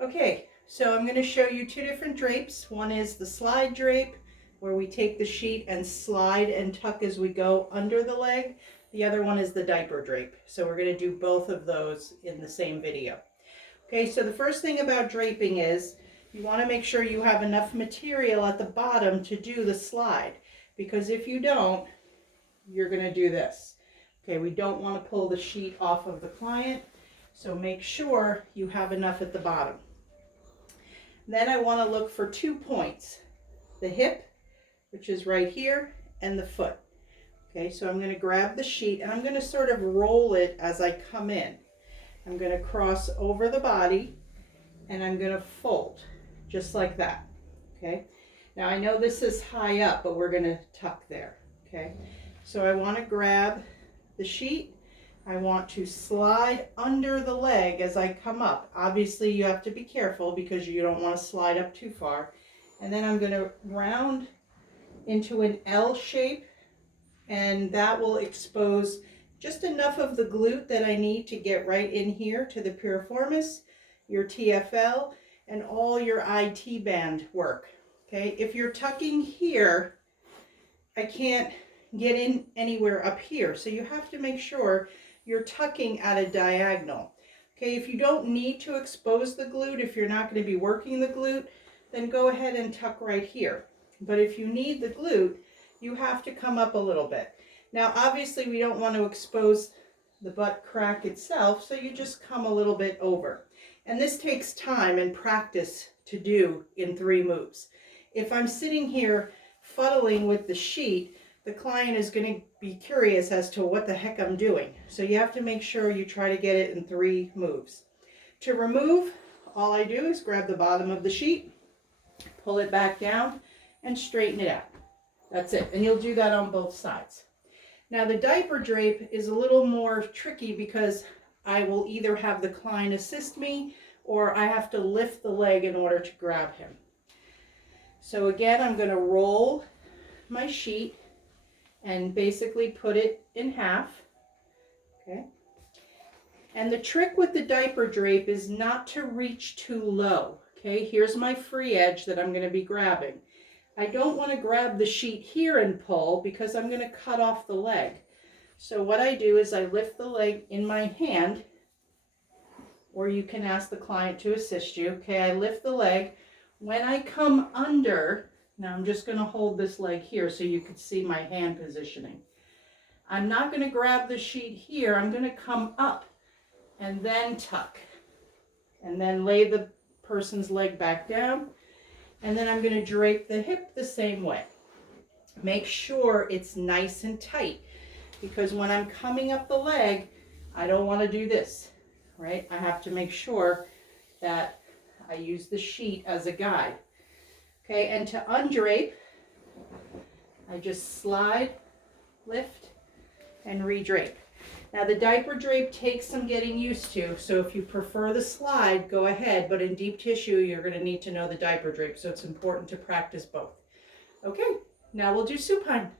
Okay, so I'm going to show you two different drapes. One is the slide drape, where we take the sheet and slide and tuck as we go under the leg. The other one is the diaper drape. So we're going to do both of those in the same video. Okay, so the first thing about draping is you want to make sure you have enough material at the bottom to do the slide, because if you don't, you're going to do this. Okay, we don't want to pull the sheet off of the client, so make sure you have enough at the bottom. Then I want to look for 2 points, the hip, which is right here, and the foot. Okay, so I'm going to grab the sheet and I'm going to sort of roll it as I come in. I'm going to cross over the body and I'm going to fold just like that. Okay, now I know this is high up, but we're going to tuck there. Okay, so I want to grab the sheet. I want to slide under the leg as I come up. Obviously you have to be careful because you don't want to slide up too far. And then I'm going to round into an L shape, and that will expose just enough of the glute that I need to get right in here to the piriformis, your TFL, and all your IT band work. Okay, if you're tucking here, I can't get in anywhere up here. So you have to make sure you're tucking at a diagonal. Okay, if you don't need to expose the glute, if you're not going to be working the glute, then go ahead and tuck right here. But if you need the glute, you have to come up a little bit. Now, obviously, we don't want to expose the butt crack itself, so you just come a little bit over. And this takes time and practice to do in 3 moves. If I'm sitting here fuddling with the sheet, the client is going to be curious as to what the heck I'm doing. So you have to make sure you try to get it in 3 moves. To remove, all I do is grab the bottom of the sheet, pull it back down, and straighten it out. That's it. And you'll do that on both sides. Now the diaper drape is a little more tricky because I will either have the client assist me or I have to lift the leg in order to grab him. So again, I'm going to roll my sheet and basically put it in half. Okay. And the trick with the diaper drape is not to reach too low. Okay, here's my free edge that I'm going to be grabbing. I don't want to grab the sheet here and pull because I'm going to cut off the leg. So what I do is I lift the leg in my hand, or you can ask the client to assist you. Okay, I lift the leg. When I come under, now I'm just going to hold this leg here so you can see my hand positioning. I'm not going to grab the sheet here. I'm going to come up and then tuck. And then lay the person's leg back down. And then I'm going to drape the hip the same way. Make sure it's nice and tight, because when I'm coming up the leg, I don't want to do this, right? I have to make sure that I use the sheet as a guide. Okay, and to undrape, I just slide, lift, and redrape. Now the diaper drape takes some getting used to, so if you prefer the slide, go ahead, but in deep tissue, you're going to need to know the diaper drape, so it's important to practice both. Okay, now we'll do supine.